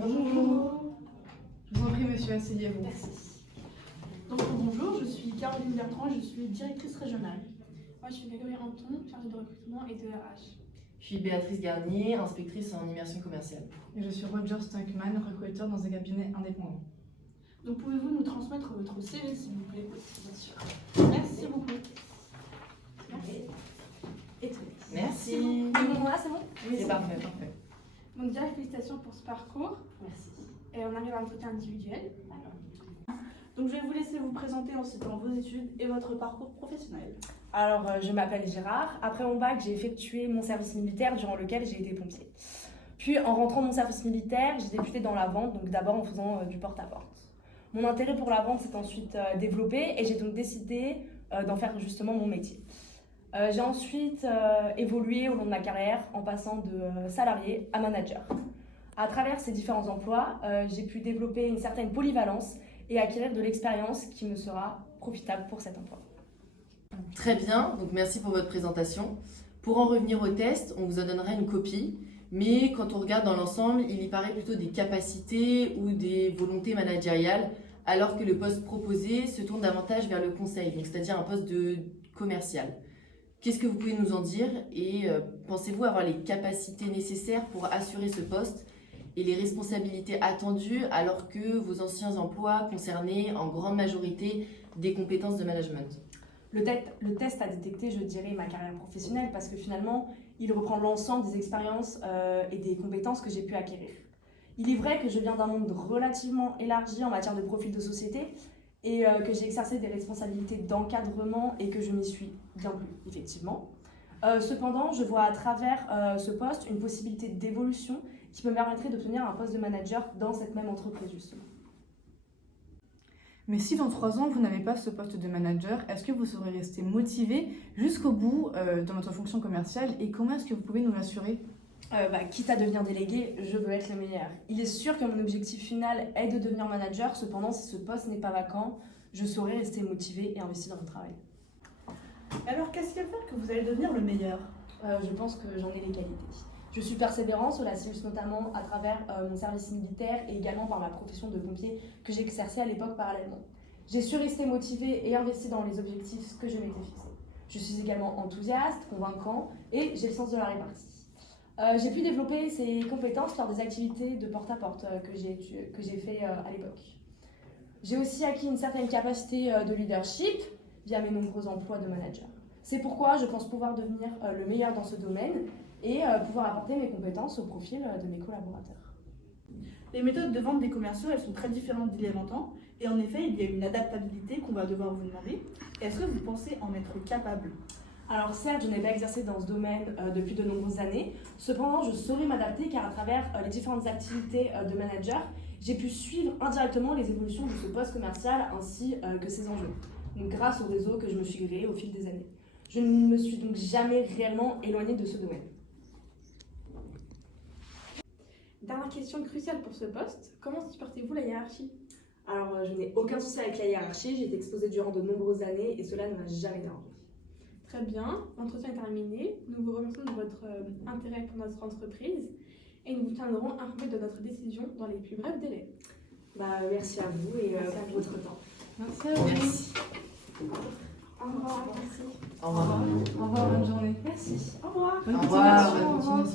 Bonjour. Je vous en prie, monsieur, asseyez-vous. Merci. Donc bonjour, je suis Caroline Bertrand, je suis directrice régionale. Moi je suis Grégory Anton, chargée de recrutement et de RH. Je suis Béatrice Garnier, inspectrice en immersion commerciale. Et je suis Roger Stunkman, recruteur dans un cabinet indépendant. Donc pouvez-vous nous transmettre votre CV s'il vous plaît? Oui, bien sûr. Merci beaucoup. Merci. Et tout. Merci. Bon, là c'est bon? Oui, c'est parfait. Donc déjà félicitations pour ce parcours. Merci. Et on arrive à l'entretien individuel. Donc je vais vous laisser vous présenter en citant vos études et votre parcours professionnel. Alors, je m'appelle Gérard. Après mon bac, j'ai effectué mon service militaire durant lequel j'ai été pompier. Puis, en rentrant de mon service militaire, j'ai débuté dans la vente, donc d'abord en faisant du porte-à-porte. Mon intérêt pour la vente s'est ensuite développé et j'ai donc décidé d'en faire justement mon métier. J'ai ensuite évolué au long de ma carrière en passant de salarié à manager. À travers ces différents emplois, j'ai pu développer une certaine polyvalence et acquérir de l'expérience qui me sera profitable pour cet emploi. Très bien, donc merci pour votre présentation. Pour en revenir au test, on vous en donnera une copie, mais quand on regarde dans l'ensemble, il y paraît plutôt des capacités ou des volontés managériales, alors que le poste proposé se tourne davantage vers le conseil, donc c'est-à-dire un poste de commercial. Qu'est-ce que vous pouvez nous en dire et pensez-vous avoir les capacités nécessaires pour assurer ce poste et les responsabilités attendues alors que vos anciens emplois concernaient en grande majorité des compétences de management? Le test a détecté, je dirais, ma carrière professionnelle parce que finalement, il reprend l'ensemble des expériences et des compétences que j'ai pu acquérir. Il est vrai que je viens d'un monde relativement élargi en matière de profil de société et que j'ai exercé des responsabilités d'encadrement et que je m'y suis bien plu, effectivement. Cependant, je vois à travers ce poste une possibilité d'évolution qui me permettrait d'obtenir un poste de manager dans cette même entreprise, justement. Mais si dans 3 ans, vous n'avez pas ce poste de manager, est-ce que vous serez resté motivé jusqu'au bout dans votre fonction commerciale et comment est-ce que vous pouvez nous l'assurer? Quitte à devenir délégué, je veux être le meilleur. Il est sûr que mon objectif final est de devenir manager, cependant, si ce poste n'est pas vacant, je saurai rester motivé et investi dans mon travail. Alors qu'est-ce qui va faire que vous allez devenir le meilleur? Je pense que j'en ai les qualités. Je suis persévérant, cela s'illustre notamment à travers mon service militaire et également par ma profession de pompier que j'ai exercée à l'époque parallèlement. J'ai su rester motivé et investi dans les objectifs que je m'étais fixés. Je suis également enthousiaste, convaincant et j'ai le sens de la répartie. J'ai pu développer ces compétences lors des activités de porte-à-porte que j'ai fait à l'époque. J'ai aussi acquis une certaine capacité de leadership via mes nombreux emplois de manager. C'est pourquoi je pense pouvoir devenir le meilleur dans ce domaine et pouvoir apporter mes compétences au profil de mes collaborateurs. Les méthodes de vente des commerciaux, elles sont très différentes d'il y a longtemps. Et en effet, il y a une adaptabilité qu'on va devoir vous demander. Est-ce que vous pensez en être capable? Alors certes, je n'ai pas exercé dans ce domaine depuis de nombreuses années. Cependant, je saurais m'adapter car à travers les différentes activités de manager, j'ai pu suivre indirectement les évolutions de ce poste commercial ainsi que ses enjeux. Donc grâce au réseau que je me suis créé au fil des années. Je ne me suis donc jamais réellement éloignée de ce domaine. Dernière question cruciale pour ce poste, comment supportez-vous la hiérarchie? Alors je n'ai aucun souci avec la hiérarchie, j'ai été exposée durant de nombreuses années et cela ne m'a jamais dérangée. Très bien, l'entretien est terminé. Nous vous remercions de votre intérêt pour notre entreprise et nous vous tiendrons informés de notre décision dans les plus brefs délais. Merci à vous et Merci à pour vous. votre temps. Merci à vous. Merci. Au revoir, merci. Au revoir. Au revoir, bonne journée. Merci. Au revoir. Bonne Au revoir. continuation, au revoir.